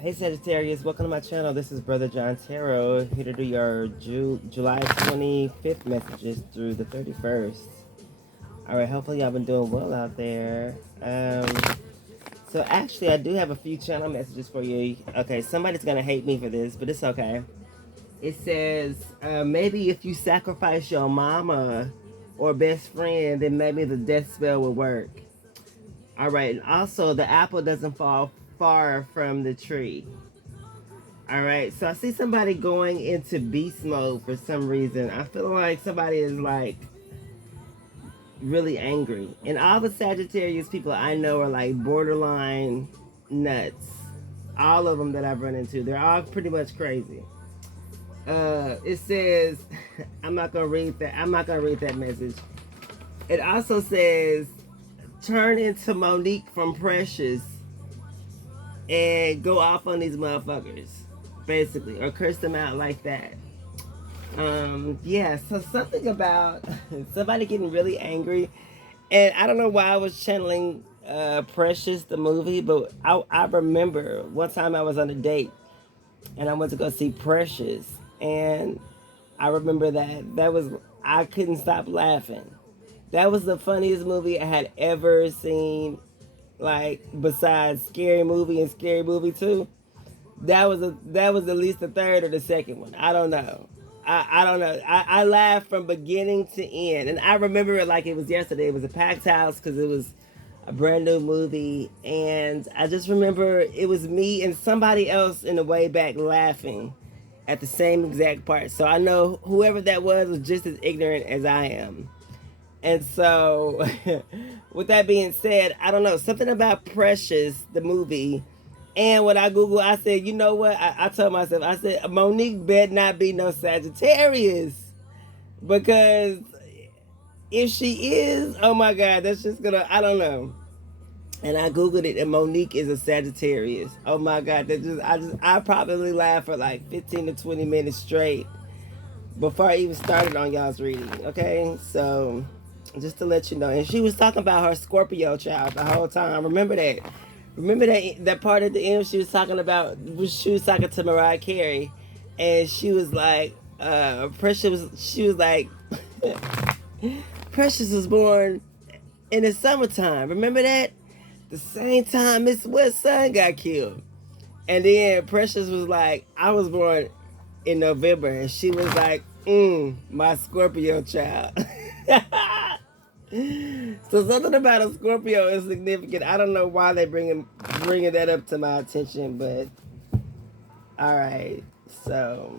Hey Sagittarius, welcome to my channel. This is Brother John Tarot, here to do your July 25th messages through the 31st. Alright, hopefully y'all been doing well out there. So actually I do have a few channel messages for you. Okay, somebody's gonna hate me for this, but it's okay. It says, maybe if you sacrifice your mama or best friend, then maybe the death spell will work. Alright, and also the apple doesn't fall far from the tree. All right, so I see somebody going into beast mode for some reason. I feel like somebody is like really angry. And all the Sagittarius people I know are like borderline nuts. All of them that I've run into, they're all pretty much crazy. It says, I'm not gonna read that. I'm not gonna read that message. It also says, turn into Monique from Precious and go off on these motherfuckers, basically, or curse them out like that. Yeah, so something about somebody getting really angry, and I don't know why I was channeling Precious the movie, but I remember one time I was on a date and I went to go see Precious, and I remember that was, I couldn't stop laughing. That was the funniest movie I had ever seen, like besides Scary Movie and Scary Movie 2. That was at least the third or the second one. I don't know. I don't know. I laughed from beginning to end, and I remember it like it was yesterday. It was a packed house because it was a brand new movie, and I just remember it was me and somebody else in the way back laughing at the same exact part. So I know whoever that was just as ignorant as I am. And so, with that being said, I don't know, something about Precious, the movie, and when I Google, I said, you know what? I told myself, I said, Monique better not be no Sagittarius. Because if she is, oh my God, that's just gonna, I don't know. And I Googled it, and Monique is a Sagittarius. Oh my God, I probably laughed for like 15 to 20 minutes straight before I even started on y'all's reading. Okay, so just to let you know. And she was talking about her Scorpio child the whole time. Remember that? Remember that part at the end she was talking about, she was talking to Mariah Carey, and she was like, she was like, Precious was born in the summertime. Remember that? The same time Miss West's son got killed. And then Precious was like, I was born in November. And she was like, my Scorpio child. So something about a Scorpio is significant. I don't know why they bringing that up to my attention, but all right. So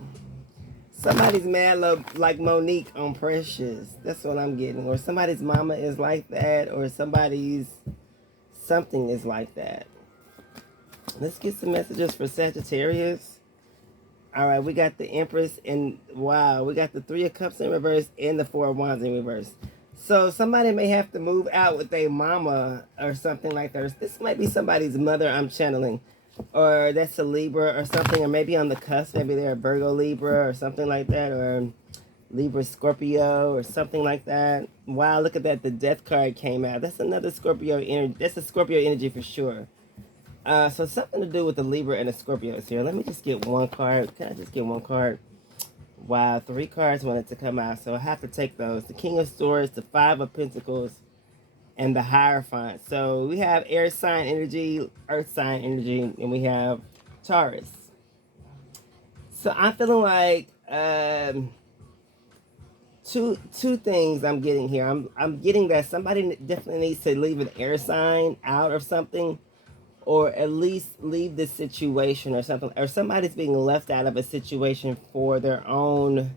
somebody's mad like Monique on Precious. That's what I'm getting. Or somebody's mama is like that, or somebody's something is like that. Let's get some messages for Sagittarius. All right, we got the Empress, and wow, we got the Three of Cups in reverse and the Four of Wands in reverse. So somebody may have to move out with their mama or something like that. This might be somebody's mother I'm channeling, or that's a Libra or something, or maybe on the cusp. Maybe they're a Virgo Libra or something like that, or Libra Scorpio or something like that. Wow, look at that. The Death card came out. That's another Scorpio energy. That's a Scorpio energy for sure. So something to do with the Libra and the Scorpio is here. Let me just get one card. Can I just get one card? Wow, 3 cards wanted to come out, so I have to take those. The King of Swords, the Five of Pentacles, and the Hierophant. So we have air sign energy, earth sign energy, and we have Taurus. So I'm feeling like two things I'm getting here. I'm getting that somebody definitely needs to leave an air sign out of something, or at least leave this situation or something, or somebody's being left out of a situation for their own,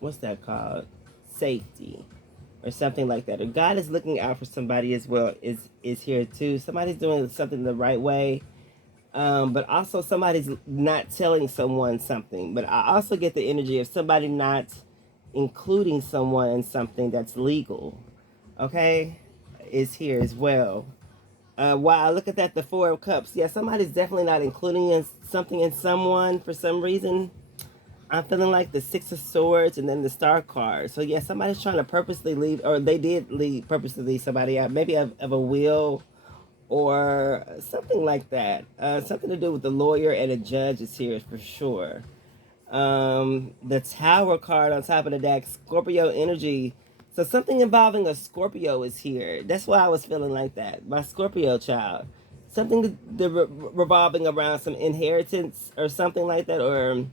what's that called? Safety or something like that. Or God is looking out for somebody as well, is here too. Somebody's doing something the right way, but also somebody's not telling someone something. But I also get the energy of somebody not including someone in something that's legal. Okay? Is here as well. Wow, look at that, the Four of Cups. Yeah, somebody's definitely not including something in someone for some reason. I'm feeling like the Six of Swords and then the Star card. So yeah, somebody's trying to purposely leave, or they did purposely leave somebody out, maybe of a will, or something like that. Something to do with the lawyer and a judge is here for sure. The Tower card on top of the deck, Scorpio energy. So something involving a Scorpio is here. That's why I was feeling like that. My Scorpio child. Something revolving around some inheritance or something like that, or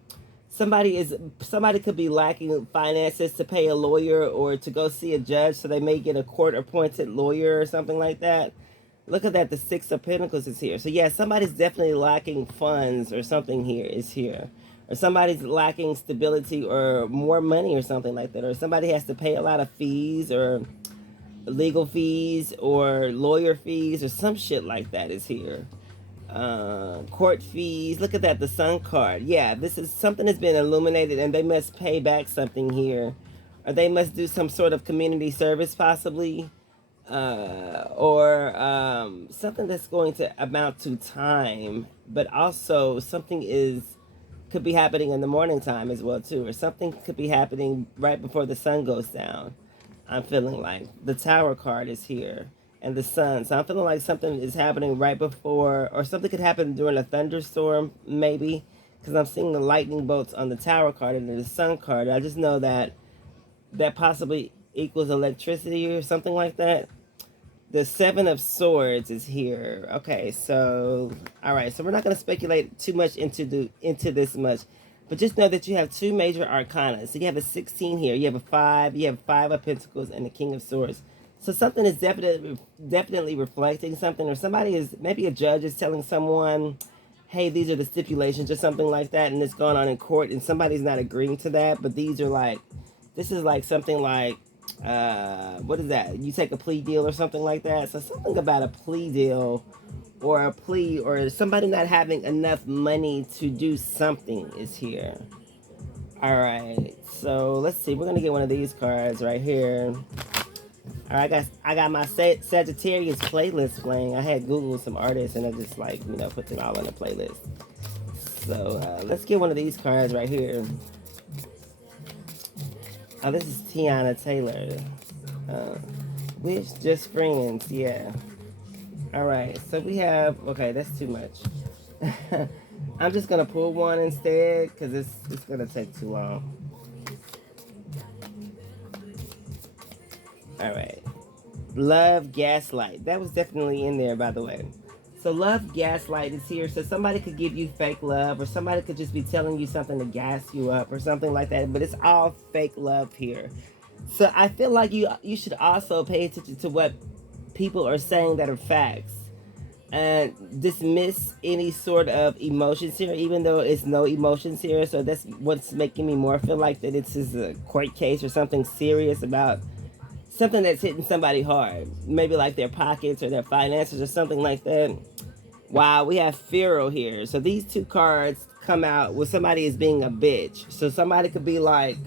somebody could be lacking finances to pay a lawyer or to go see a judge, so they may get a court appointed lawyer or something like that. Look at that, the Six of Pentacles is here. So yeah, somebody's definitely lacking funds or something here is here. Or somebody's lacking stability or more money or something like that. Or somebody has to pay a lot of fees or legal fees or lawyer fees or some shit like that is here. Court fees. Look at that, the Sun card. Yeah, this is something that's been illuminated and they must pay back something here. Or they must do some sort of community service possibly. Or something that's going to amount to time, but also something could be happening in the morning time as well too, or something could be happening right before the sun goes down. I'm feeling like the Tower card is here and the sun, so I'm feeling like something is happening right before, or something could happen during a thunderstorm maybe, because I'm seeing the lightning bolts on the Tower card and the Sun card. I just know that possibly equals electricity or something like that. The Seven of Swords is here. Okay, so all right, so we're not going to speculate too much into this much, but just know that you have two major arcana. So you have a 16 here, you have a 5, you have 5 of Pentacles and the King of Swords. So something is definitely reflecting something, or somebody is, maybe a judge is telling someone, hey, these are the stipulations or something like that, and it's going on in court and somebody's not agreeing to that, but these are like, this is like something like, what is that? You take a plea deal or something like that. So something about a plea deal or a plea or somebody not having enough money to do something is here. All right, so let's see. We're gonna get one of these cards right here. All right, I got my Sagittarius playlist playing. I had Googled some artists and I just like, put them all on a playlist. So let's get one of these cards right here. Oh, this is Tiana Taylor. Wish Just Friends, yeah. All right, so we have, okay, that's too much. I'm just gonna pull one instead because it's gonna take too long. All right, Love Gaslight. That was definitely in there, by the way. So Love Gaslight is here. So somebody could give you fake love, or somebody could just be telling you something to gas you up or something like that. But it's all fake love here. So I feel like you should also pay attention to what people are saying that are facts. And dismiss any sort of emotions here, even though it's no emotions here. So that's what's making me more feel like that it's just a court case or something serious about something that's hitting somebody hard. Maybe like their pockets or their finances or something like that. Wow, we have Pharaoh here. So these two cards come out with somebody as being a bitch. So somebody could be like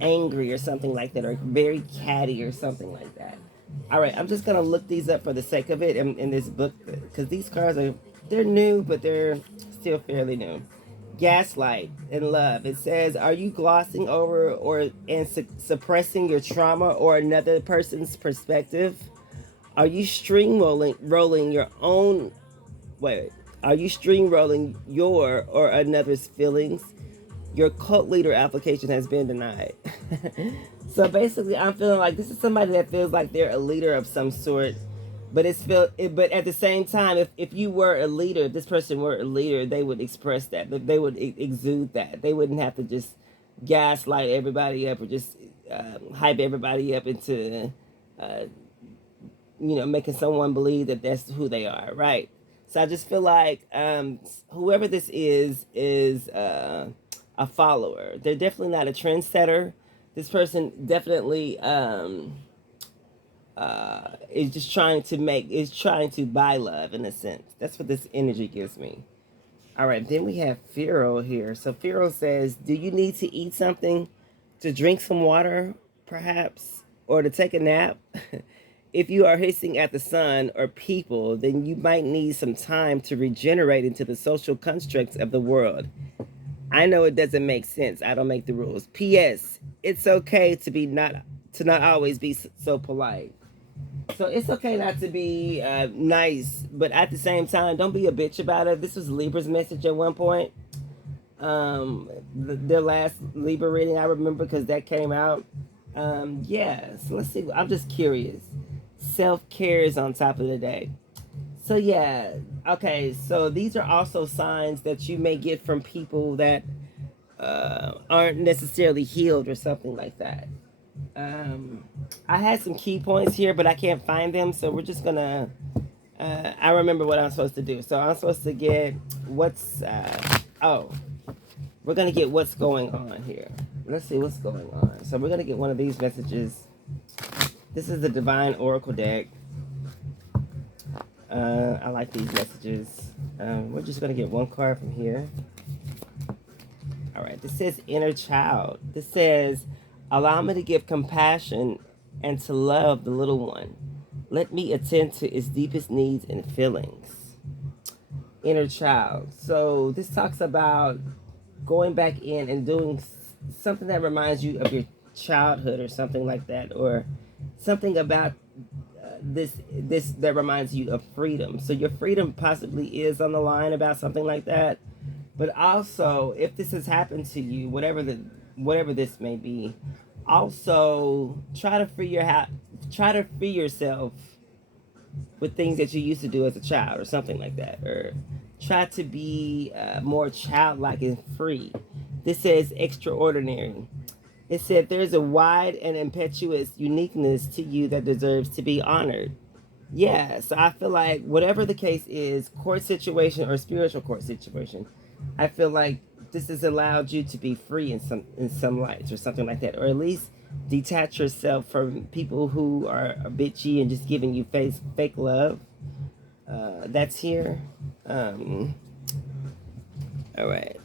angry or something like that, or very catty or something like that. All right, I'm just gonna look these up for the sake of it in this book, because these cards they're new, but they're still fairly new. Gaslight and love. It says, are you glossing over and suppressing your trauma or another person's perspective? Are you rolling your own? Wait, are you rolling your or another's feelings? Your cult leader application has been denied. So basically, I'm feeling like this is somebody that feels like they're a leader of some sort, but but at the same time, if you were a leader, if this person were a leader, they would express that. They would exude that. They wouldn't have to just gaslight everybody up or just hype everybody up into, making someone believe that that's who they are, right? So I just feel like whoever this is a follower. They're definitely not a trendsetter. This person definitely is trying to buy love in a sense. That's what this energy gives me. All right, then we have Pharaoh here. So Pharaoh says, do you need to eat something, to drink some water, perhaps, or to take a nap? If you are hissing at the sun or people, then you might need some time to regenerate into the social constructs of the world. I know it doesn't make sense. I don't make the rules. P.S. It's okay to not always be so polite. So it's okay not to be nice, but at the same time, don't be a bitch about it. This was Libra's message at one point. Their last Libra reading, I remember because that came out. Yeah, so let's see. I'm just curious. Self care is on top of the day. So yeah, okay. So these are also signs that you may get from people that aren't necessarily healed or something like that. Um, I had some key points here, but I can't find them, so we're just gonna. I remember what I'm supposed to do. So I'm supposed to get what's. Oh, we're gonna get what's going on here. Let's see what's going on. So we're gonna get one of these messages. This is the Divine Oracle deck. I like these messages. We're just gonna get one card from here. All right. This says inner child. This says, allow me to give compassion and to love the little one. Let me attend to its deepest needs and feelings. Inner child. So this talks about going back in and doing something that reminds you of your childhood or something like that, or something about this that reminds you of freedom. So your freedom possibly is on the line about something like that. But also, if this has happened to you, whatever this may be, also try to free yourself with things that you used to do as a child or something like that, or try to be more childlike and free. This says extraordinary. It said there's a wide and impetuous uniqueness to you that deserves to be honored. Yeah, so I feel like whatever the case is, court situation or spiritual court situation, I feel like this has allowed you to be free in some lights or something like that, or at least detach yourself from people who are bitchy and just giving you fake love. That's here. All right,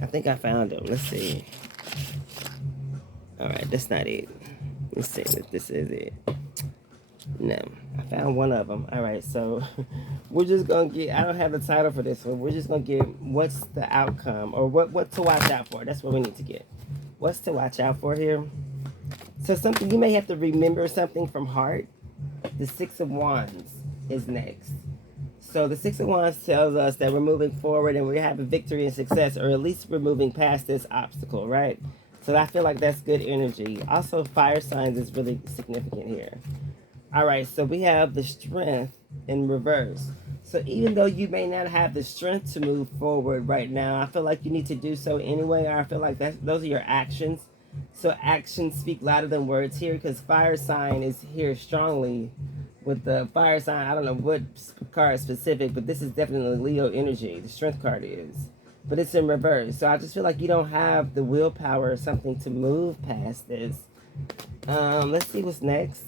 I think I found them. Let's see. All right, that's not it. Let's see if this is it. No, I found one of them. All right, so we're just gonna get. I don't have the title for this one. We're just gonna get what's the outcome or what to watch out for. That's what we need to get. What's to watch out for here? So something you may have to remember something from heart. The Six of Wands is next. So the Six of Wands tells us that we're moving forward and we have a victory and success, or at least we're moving past this obstacle, right? So I feel like that's good energy. Also, fire signs is really significant here. All right, so we have the Strength in reverse. So even though you may not have the strength to move forward right now, I feel like you need to do so anyway. Or I feel like those are your actions. So actions speak louder than words here, because fire sign is here strongly with the fire sign. I don't know what card specific, but this is definitely Leo energy. The Strength card is. But it's in reverse. So I just feel like you don't have the willpower or something to move past this. Let's see what's next.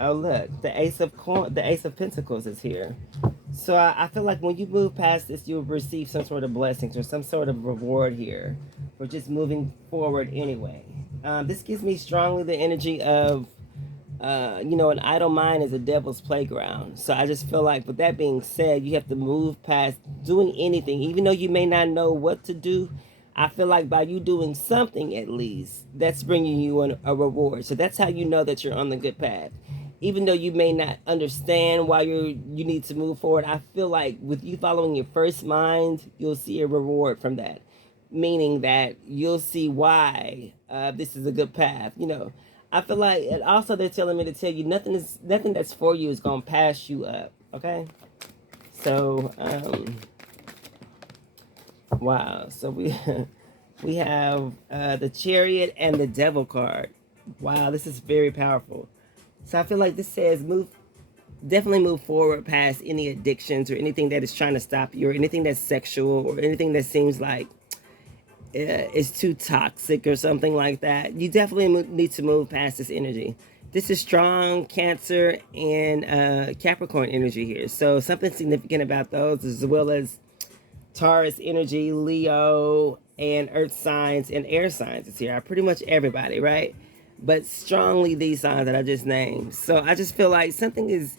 Oh look, the Ace of Pentacles is here. So I feel like when you move past this, you'll receive some sort of blessings or some sort of reward here for just moving forward anyway. This gives me strongly the energy of, an idle mind is a devil's playground. So I just feel like, with that being said, you have to move past doing anything, even though you may not know what to do. I feel like by you doing something, at least, that's bringing you a reward. So that's how you know that you're on the good path. Even though you may not understand why you need to move forward, I feel like with you following your first mind, you'll see a reward from that. Meaning that you'll see why this is a good path. I feel like, and also they're telling me to tell you nothing that's for you is gonna pass you up. Okay, so wow. So we have the Chariot and the Devil card. Wow, this is very powerful. So I feel like this says definitely move forward past any addictions or anything that is trying to stop you, or anything that's sexual, or anything that seems like is too toxic or something like that. You definitely need to move past this energy. This is strong Cancer and Capricorn energy here. So something significant about those, as well as Taurus energy, Leo, and Earth signs and air signs is here. Pretty much everybody, right? But strongly these signs that I just named. So I just feel like something is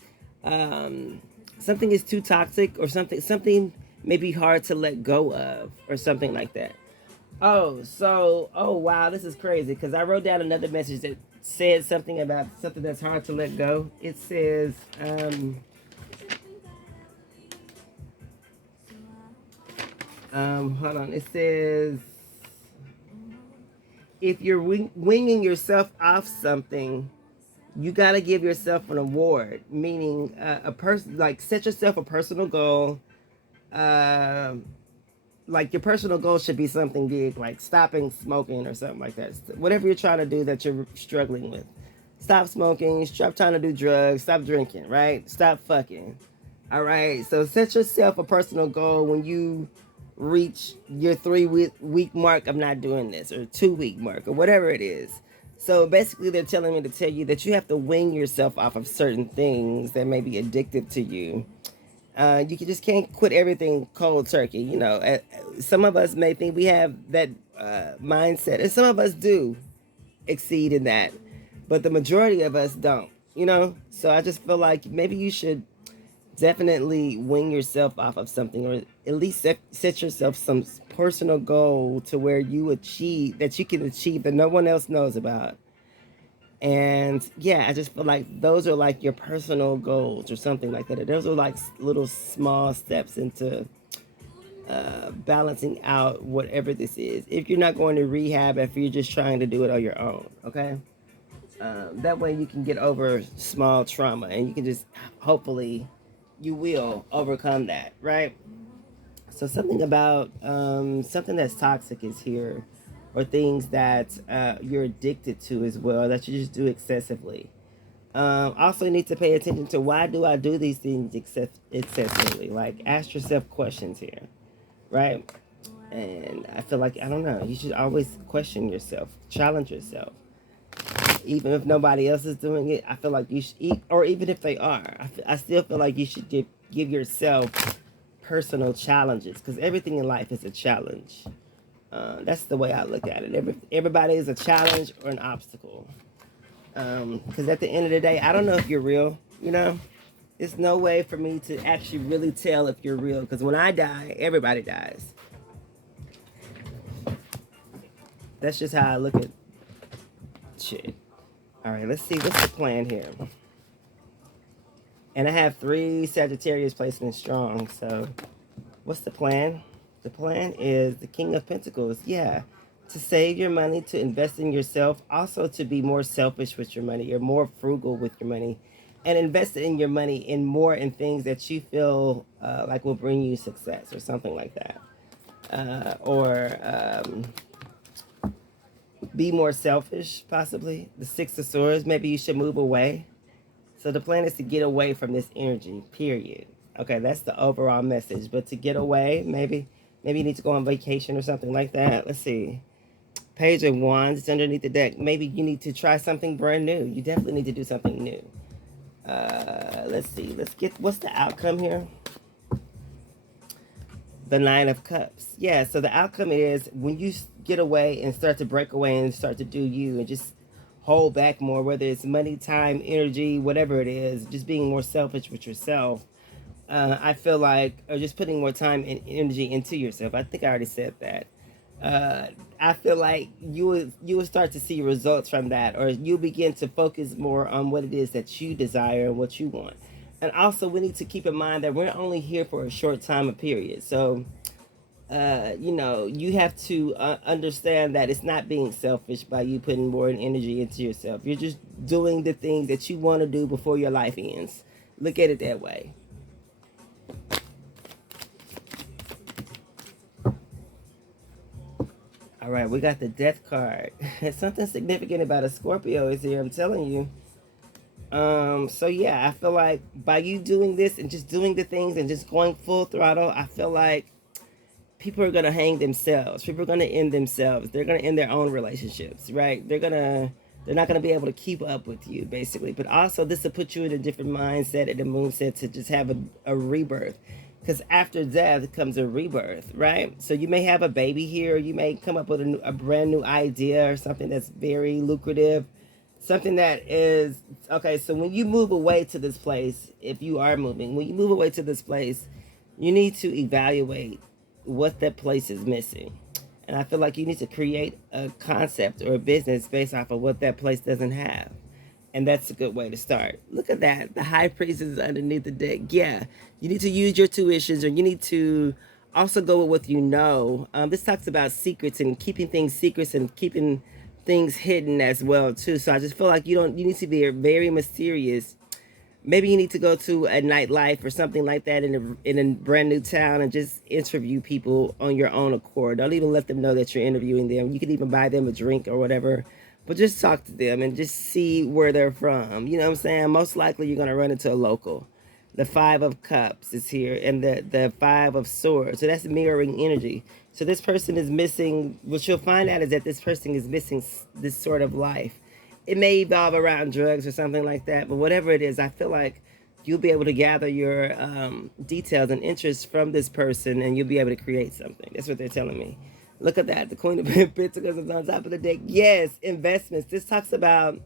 too toxic, or something may be hard to let go of, or something like that. Oh wow, this is crazy because I wrote down another message that said something about something that's hard to let go. It says, hold on. It says, if you're winging yourself off something, you got to give yourself an award, meaning a person, like set yourself a personal goal. Um, like your personal goal should be something big, like stopping smoking or something like that. Whatever you're trying to do that you're struggling with. Stop smoking, stop trying to do drugs, stop drinking, right? Stop fucking. All right. So set yourself a personal goal when you reach your 3 week mark of not doing this, or 2 week mark, or whatever it is. So basically, they're telling me to tell you that you have to wing yourself off of certain things that may be addictive to you. You just can't quit everything cold turkey. You know, some of us may think we have that mindset, and some of us do exceed in that, but the majority of us don't. You know, so I just feel like maybe you should definitely wing yourself off of something, or at least set yourself some personal goal to where you achieve that you can achieve that no one else knows about. And yeah, I just feel like those are like your personal goals or something like that. Those are like little small steps into balancing out whatever this is. If you're not going to rehab, if you're just trying to do it on your own, okay? That way you can get over small trauma, and you can just, hopefully you will overcome that, right? So something about something that's toxic is here, or things that you're addicted to as well, that you just do excessively. Also, you need to pay attention to, why do I do these things excessively? Like, ask yourself questions here, right? And I feel like, I don't know, you should always question yourself, challenge yourself. Even if nobody else is doing it, I feel like you should eat, or even if they are, I still feel like you should give yourself personal challenges, because everything in life is a challenge. That's the way I look at it. Everybody is a challenge or an obstacle. Because at the end of the day, I don't know if you're real. You know, there's no way for me to actually really tell if you're real. Because when I die, everybody dies. That's just how I look at shit. All right, let's see. What's the plan here? And I have 3 Sagittarius placements strong. So what's the plan? The plan is the King of Pentacles. Yeah. To save your money, to invest in yourself, also to be more selfish with your money. You're more frugal with your money, and invest in your money in more in things that you feel like will bring you success, or something like that. Or be more selfish, possibly. The 6 of Swords, maybe you should move away. So the plan is to get away from this energy, period. Okay, that's the overall message. But to get away, maybe you need to go on vacation or something like that. Let's see. Page of Wands is underneath the deck. Maybe you need to try something brand new. You definitely need to do something new. Let's see. Let's get, what's the outcome here? The 9 of Cups. Yeah, so the outcome is when you get away and start to break away and start to do you, and just hold back more, whether it's money, time, energy, whatever it is, just being more selfish with yourself. I feel like, or just putting more time and energy into yourself. I think I already said that. I feel like you will start to see results from that, or you begin to focus more on what it is that you desire and what you want. And also, we need to keep in mind that we're only here for a short time of period. So, you know, you have to understand that it's not being selfish by you putting more energy into yourself. You're just doing the things that you want to do before your life ends. Look at it that way. All right, we got the Death card. Something significant about a Scorpio is here, I'm telling you. So yeah, I feel like by you doing this and just doing the things and just going full throttle, I feel like people are gonna hang themselves. People are gonna end themselves. They're gonna end their own relationships, right? They're not gonna be able to keep up with you, basically. But also, this will put you in a different mindset and a moonset to just have a rebirth. Because after death comes a rebirth, right? So you may have a baby here, or you may come up with a brand new idea or something that's very lucrative. Something that is, okay, so when you move away to this place, if you are moving, when you move away to this place, you need to evaluate what that place is missing. And I feel like you need to create a concept or a business based off of what that place doesn't have. And that's a good way to start. Look at that. The high priest is underneath the deck. Yeah. You need to use your tuitions, or you need to also go with what you know. This talks about secrets and keeping things secrets and keeping things hidden as well too. So I just feel like you need to be very mysterious. Maybe you need to go to a nightlife or something like that in a brand new town and just interview people on your own accord. Don't even let them know that you're interviewing them. You could even buy them a drink or whatever, but just talk to them and just see where they're from. You know what I'm saying? Most likely you're gonna run into a local. The Five of Cups is here, and the Five of Swords. So that's mirroring energy. So this person is missing. What you'll find out is that this person is missing this sort of life. It may evolve around drugs or something like that, but whatever it is, I feel like you'll be able to gather your details and interests from this person, and you'll be able to create something. That's what they're telling me. Look at that. The Queen of Pentacles is on top of the deck. Yes, investments. This talks about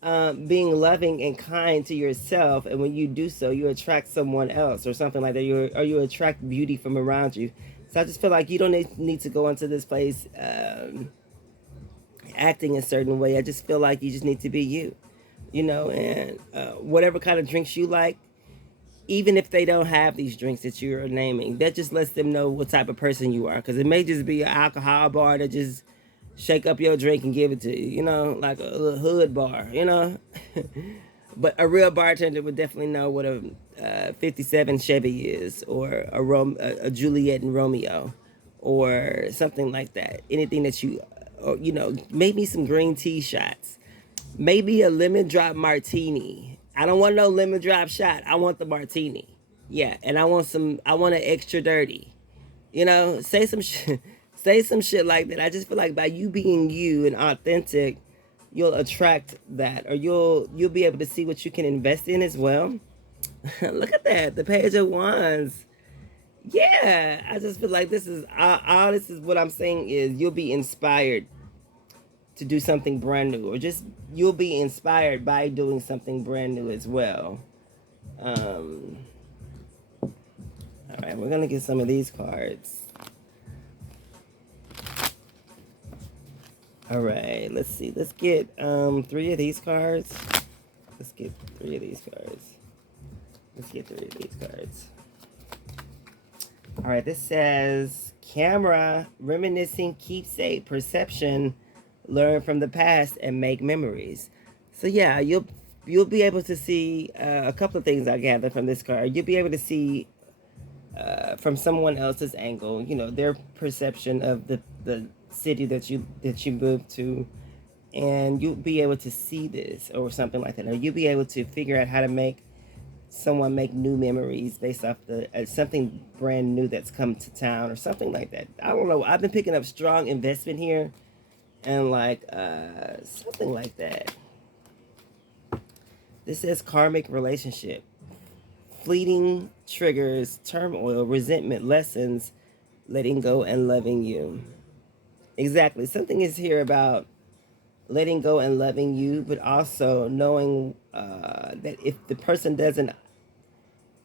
being loving and kind to yourself, and when you do so, you attract someone else or something like that. You attract beauty from around you. So I just feel like you don't need to go into this place acting a certain way. I just feel like you just need to be you, and whatever kind of drinks you like, even if they don't have these drinks that you're naming, that just lets them know what type of person you are. Because it may just be an alcohol bar that just shake up your drink and give it to you, like a little hood bar, But a real bartender would definitely know what a 57 Chevy is, or a Juliet and Romeo, or something like that. Anything that or maybe some green tea shots, maybe a lemon drop martini. I don't want no lemon drop shot. I want the martini. Yeah, and I want an extra dirty. Say some shit. Say some shit like that. I just feel like by you being you and authentic, you'll attract that, or you'll be able to see what you can invest in as well. Look at that, the Page of Wands. Yeah, I just feel like this is all this is what I'm saying is you'll be inspired to do something brand new, or just you'll be inspired by doing something brand new as well. All right, we're gonna get some of these cards. All right, let's see. Let's get 3 of these cards. Let's get 3 of these cards. Let's get 3 of these cards. All right, this says camera, reminiscing, keepsake, perception, learn from the past, and make memories. So yeah, you'll be able to see a couple of things I gather from this card. You'll be able to see from someone else's angle, their perception of the city that you moved to, and you'll be able to see this or something like that, or you'll be able to figure out how to make someone make new memories based off something brand new that's come to town or something like that. I don't know. I've been picking up strong investment here, and like something like that. This says karmic relationship, fleeting triggers, turmoil, resentment, lessons, letting go and loving you. Exactly. Something is here about letting go and loving you, but also knowing that if the person doesn't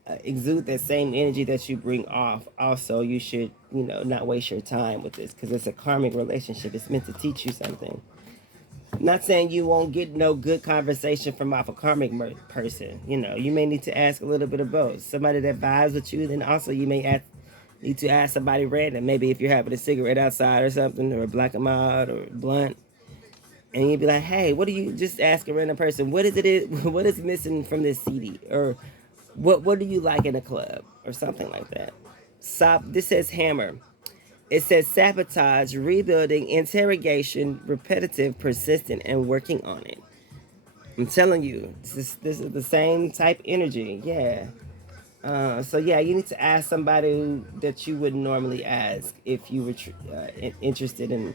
exude that same energy that you bring off, also you should, not waste your time with this, because it's a karmic relationship. It's meant to teach you something. Not saying you won't get no good conversation from off a karmic person. You may need to ask a little bit of both. Somebody that vibes with you, then also you may need to ask somebody random. Maybe if you're having a cigarette outside or something, or a black and mild or blunt, and you'd be like, hey, what do you, just ask a random person, what is missing from this CD? Or what do you like in a club? Or something like that. This says hammer. It says sabotage, rebuilding, interrogation, repetitive, persistent, and working on it. I'm telling you, this is the same type energy. Yeah. So yeah, you need to ask somebody that you wouldn't normally ask if you were interested in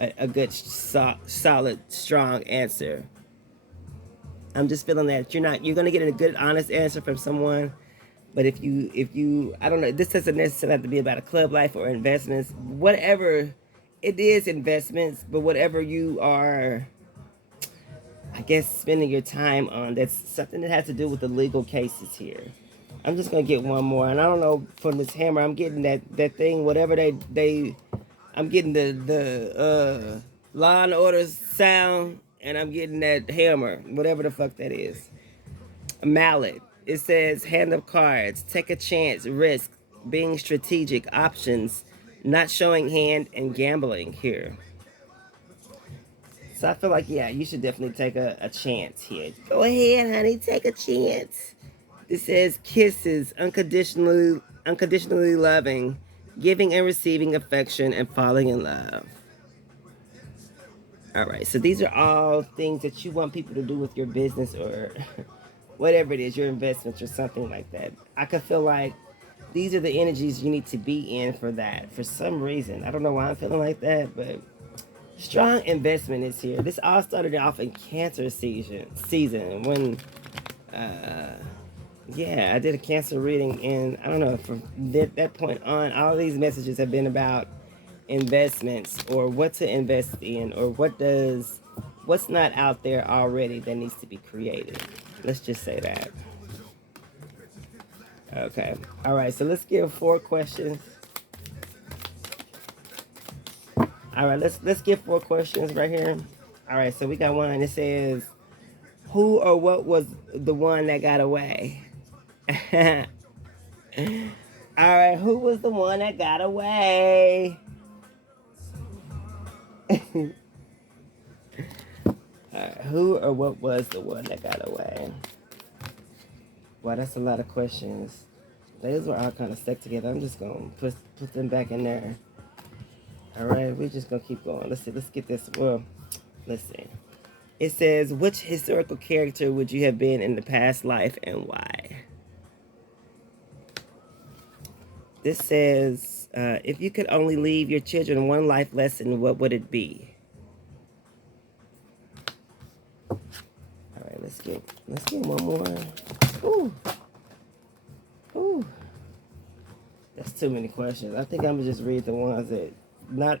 a good, solid, strong answer. I'm just feeling that you're going to get a good, honest answer from someone. But if you, I don't know, this doesn't necessarily have to be about a club life or investments. Whatever it is, investments, but whatever you are, I guess, spending your time on, that's something that has to do with the legal cases here. I'm just going to get one more. And I don't know, from this hammer, I'm getting that thing, whatever they I'm getting the Law and Order sound, and I'm getting that hammer, whatever the fuck that is. A mallet. It says hand of cards, take a chance, risk, being strategic, options, not showing hand, and gambling here. So I feel like, yeah, you should definitely take a chance here. Go ahead, honey, take a chance. It says kisses, unconditionally loving, giving and receiving affection, and falling in love. All right, so these are all things that you want people to do with your business or whatever it is, your investments or something like that. I could feel like these are the energies you need to be in for that. For some reason, I don't know why I'm feeling like that, but strong investment is here. This all started off in Cancer season when, yeah, I did a Cancer reading, and I don't know, from that point on, all of these messages have been about investments or what to invest in or what's not out there already that needs to be created. Let's just say that. Okay. All right. So let's give 4 questions. All right. Let's give 4 questions right here. All right. So we got one. It says, "Who or what was the one that got away?" All right. Who was the one that got away? Who or what was the one that got away? Wow, that's a lot of questions. Those were all kind of stuck together. I'm just gonna put them back in there. All right, we're just gonna keep going. Let's see. Let's get this. Well, let's see. It says, which historical character would you have been in the past life and why? This says, if you could only leave your children one life lesson, what would it be? All right, let's get one more. Ooh. Ooh. That's too many questions. I think I'm gonna just read the ones that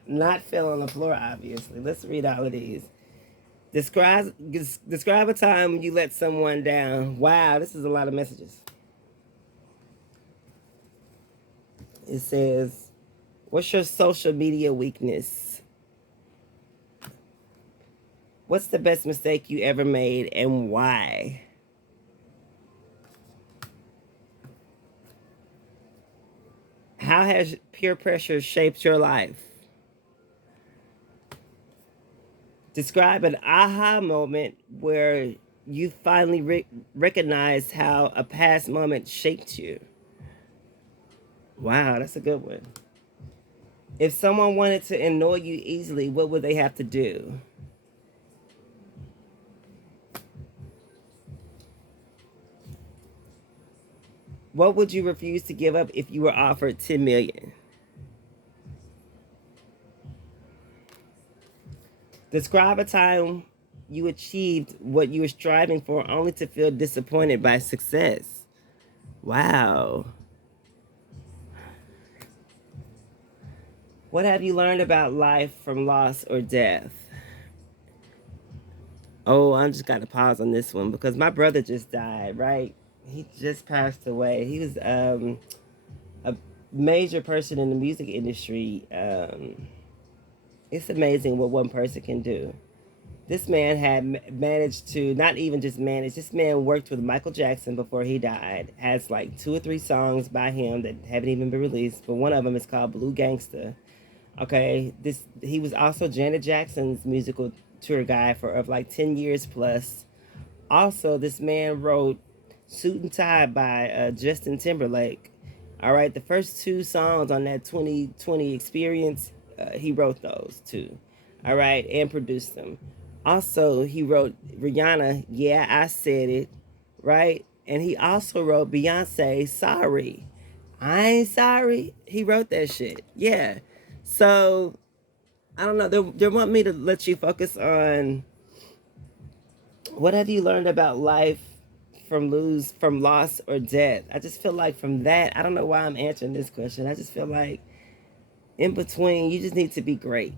not fell on the floor, obviously. Let's read all of these. Describe a time when you let someone down. Wow, this is a lot of messages. It says, what's your social media weakness? What's the best mistake you ever made and why? How has peer pressure shaped your life? Describe an aha moment where you finally recognized how a past moment shaped you. Wow, that's a good one. If someone wanted to annoy you easily, what would they have to do? What would you refuse to give up if you were offered 10 million? Describe a time you achieved what you were striving for only to feel disappointed by success. Wow. What have you learned about life from loss or death? Oh, I'm just got to pause on this one because my brother just died, right? He just passed away. He was a major person in the music industry. It's amazing what one person can do. This man had managed to not even just manage. This man worked with Michael Jackson before he died. Has like 2 or 3 songs by him that haven't even been released, but one of them is called Blue Gangsta. Okay, he was also Janet Jackson's musical tour guide for of like 10 years plus. Also, this man wrote "Suit and Tie" by Justin Timberlake. All right, the first 2 songs on that 2020 experience, he wrote those too. All right, and produced them. Also, he wrote Rihanna, "Yeah, I Said It," right? And he also wrote Beyonce, "Sorry." I ain't sorry. He wrote that shit. Yeah. So, I don't know. They want me to let you focus on what have you learned about life from loss or death. I just feel like from that, I don't know why I'm answering this question. I just feel like in between, you just need to be great.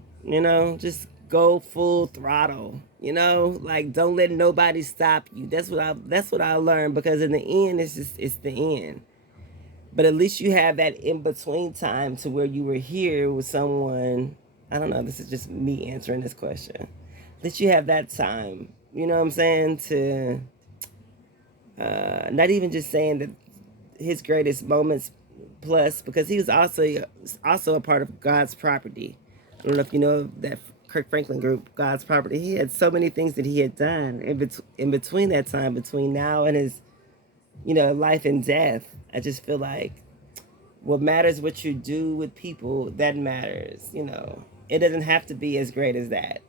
Just go full throttle. Like don't let nobody stop you. That's what I learned because in the end, it's the end. But at least you have that in between time to where you were here with someone I don't know. This is just me answering this question. That you have that time. You know what I'm saying? To not even just saying that his greatest moments plus because he was also a part of God's property. I don't know if you know that Kirk Franklin group, God's property. He had so many things that he had done in between that time, between now and his, life and death. I just feel like what matters what you do with people that matters. It doesn't have to be as great as that.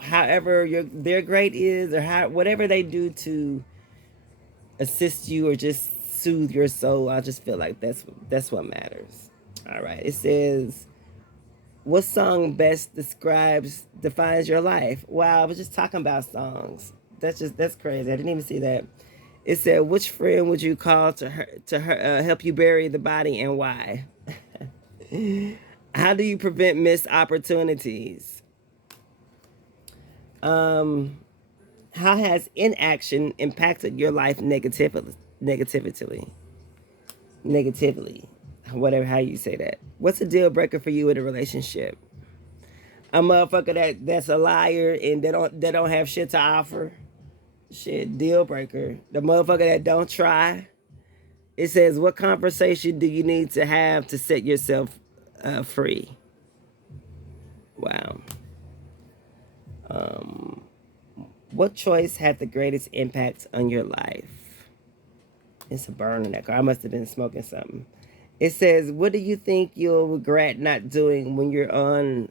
However, their great is, or whatever they do to assist you or just soothe your soul. I just feel like that's what matters. All right. It says, what song best defines your life? Wow, I was just talking about songs. That's crazy. I didn't even see that. It said, which friend would you call to help you bury the body and why? How do you prevent missed opportunities? How has inaction impacted your life negatively? Whatever, how you say that. What's a deal breaker for you in a relationship? A motherfucker that's a liar and they don't have shit to offer. Shit, deal breaker. The motherfucker that don't try. It says, what conversation do you need to have to set yourself free? Wow. What choice had the greatest impact on your life? It's a burn in that car. I must have been smoking something. It says, what do you think you'll regret not doing when you're on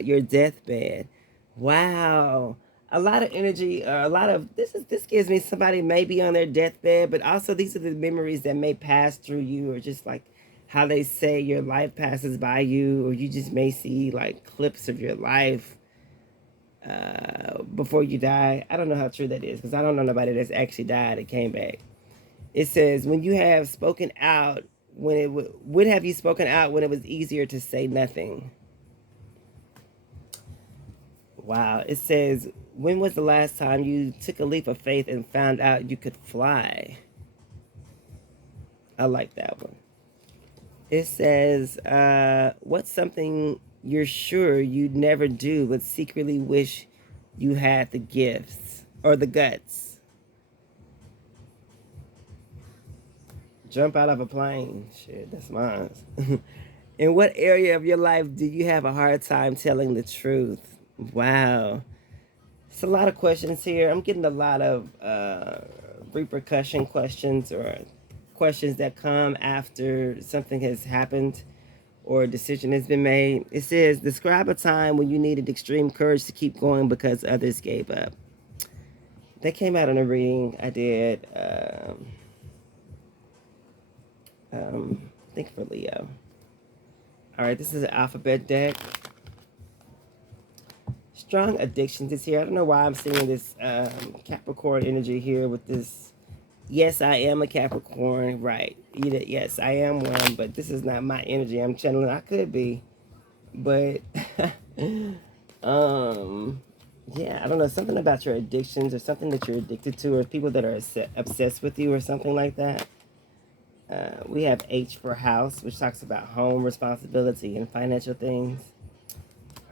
your deathbed? Wow. A lot of energy, a lot of, this gives me somebody may be on their deathbed, but also these are the memories that may pass through you, or just like how they say your life passes by you, or you just may see like clips of your life before you die. I don't know how true that is because I don't know nobody that's actually died and came back. It says, when you have spoken out, when have you spoken out when it was easier to say nothing? Wow. It says, when was the last time you took a leap of faith and found out you could fly? I like that one. It says, what's something you're sure you'd never do but secretly wish you had the gifts or the guts? Jump out of a plane. Shit, that's mine. In what area of your life do you have a hard time telling the truth? Wow. It's a lot of questions here. I'm getting a lot of repercussion questions, or questions that come after something has happened or a decision has been made. It says, describe a time when you needed extreme courage to keep going because others gave up. That came out in a reading I did. I think for Leo. All right, this is an alphabet deck. Strong addictions is here. I don't know why I'm seeing this Capricorn energy here with this. Yes, I am a Capricorn, right? Yes, I am one, but this is not my energy. I'm channeling. I could be, but yeah, I don't know. Something about your addictions, or something that you're addicted to, or people that are obsessed with you, or something like that. We have H for house, which talks about home responsibility and financial things.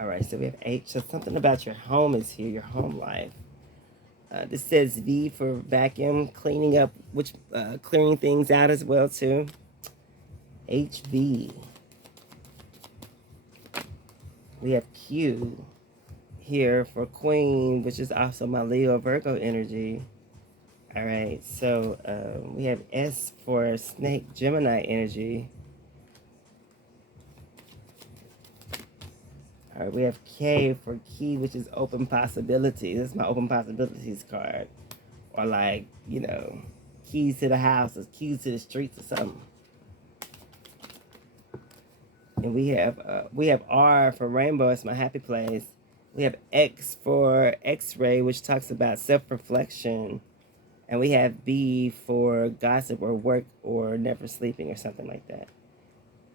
All right, so we have H. So something about your home is here, your home life. This says V for vacuum, cleaning up, which clearing things out as well too. HV. We have Q here for queen, which is also my Leo Virgo energy. All right, so we have S for snake, Gemini energy. All right, we have K for key, which is open possibilities. This is my open possibilities card. Or like, keys to the house, or keys to the streets, or something. And we have R for rainbow. It's my happy place. We have X for X-ray, which talks about self-reflection. And we have B for gossip or work or never sleeping or something like that.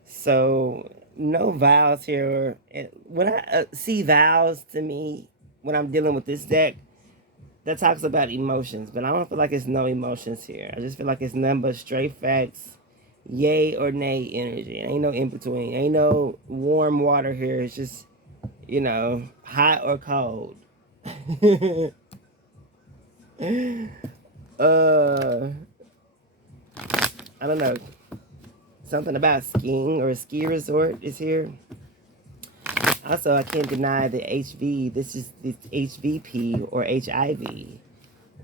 So no vows here. When I see vows, to me, when I'm dealing with this deck, that talks about emotions. But I don't feel like it's no emotions here. I just feel like it's none but straight facts, yay or nay energy. Ain't no in between. Ain't no warm water here. It's just You know, hot or cold. uh, I don't know. Something about skiing or a ski resort is here. Also, I can't deny the HV. This is the HVP or HIV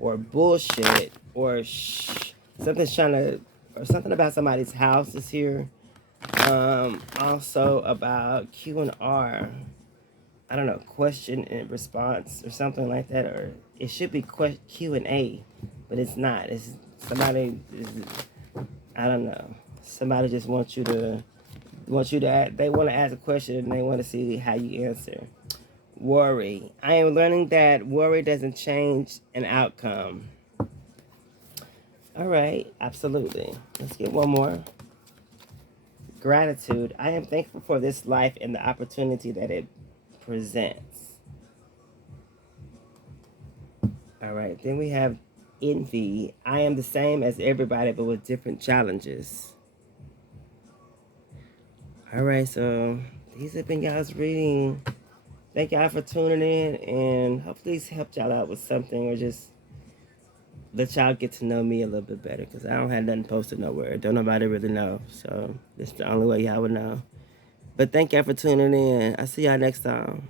or bullshit or something's trying to, or something about somebody's house is here. Also about Q and R. I don't know, question and response or something like that, or it should be Q and A, but it's not. It's somebody. I don't know. Somebody just wants you to they want to ask a question and they want to see how you answer. Worry. I am learning that worry doesn't change an outcome. All right, absolutely. Let's get one more. Gratitude. I am thankful for this life and the opportunity that it presents. All right, then we have envy. I am the same as everybody, but with different challenges. All right, so these have been y'all's reading. Thank y'all for tuning in, and hopefully these helped y'all out with something, or just let y'all get to know me a little bit better, because I don't have nothing posted nowhere. Don't nobody really know, so this is the only way y'all would know. But thank y'all for tuning in. I'll see y'all next time.